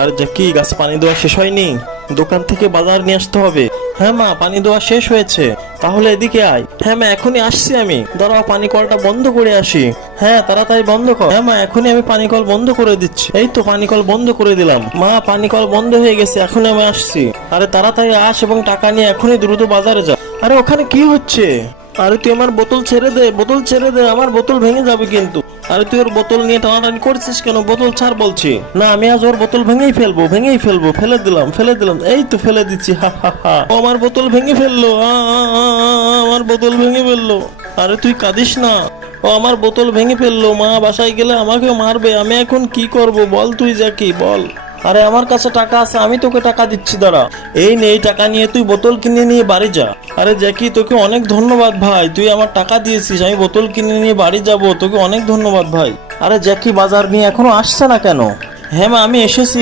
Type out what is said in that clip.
আর জ্যাকি, গাছ পানি দেওয়া শেষ হয়নি, দোকান থেকে বাজার নিয়ে আসতে হবে। হ্যাঁ মা, পানি দেওয়া শেষ হয়েছে। তাহলে এদিকে আয়। হ্যাঁ মা, এখনই আসছি আমি। দাঁড়াও, পানি কলটা বন্ধ করে আসি। হ্যাঁ, তাড়াতাড়ি বন্ধ কর। হ্যাঁ মা, এখনই আমি পানি কল বন্ধ করে দিচ্ছি। এই তো পানি কল বন্ধ করে দিলাম। মা, পানি কল বন্ধ হয়ে গেছে, এখনই আমি আসছি। আরে তাড়াতাড়ি আস এবং টাকা নিয়ে এখনই দ্রুত বাজারে যা। আরে ওখানে কি হচ্ছে? আরে তুই আমার বোতল ছেড়ে দে, বোতল ছেড়ে দে, আমার বোতল ভেঙে যাবে কিন্তু। আরে তুই ওর বোতল নিয়ে টানাটানি করছিস কেন? বোতল ছাড় বলছি। না, আমি আজ ওর বোতল ভেঙেই ফেলবো, ভেঙেই ফেলবো। ফেলে দিলাম, ফেলে দিলাম, এই তো ফেলে দিচ্ছি। হা হা হা, ও আমার বোতল ভেঙে ফেললো। আমার বোতল ভেঙে ফেললো। আরে তুই কাঁদিস না, ও আমার বোতল ভেঙে ফেললো। মা বাসায় গেলে আমাকে মারবে। আমি এখন কি করব বল, তুই জ্যাকি বল। আরে আমার কাছে টাকা আছে, আমি তোকে টাকা দিচ্ছি, দাঁড়া। এই নে, এই টাকা নিয়ে তুই বোতল কিনে নিয়ে বাড়ি যা। আরে জ্যাকি, তোকে অনেক ধন্যবাদ ভাই, তুই আমার টাকা দিয়েছিস, আমি বোতল কিনে নিয়ে বাড়ি যাব। তোকে অনেক ধন্যবাদ ভাই। আরে জ্যাকি বাজার নিয়ে এখনো আসছে না কেন? হ্যাঁ মা, আমি এসেছি।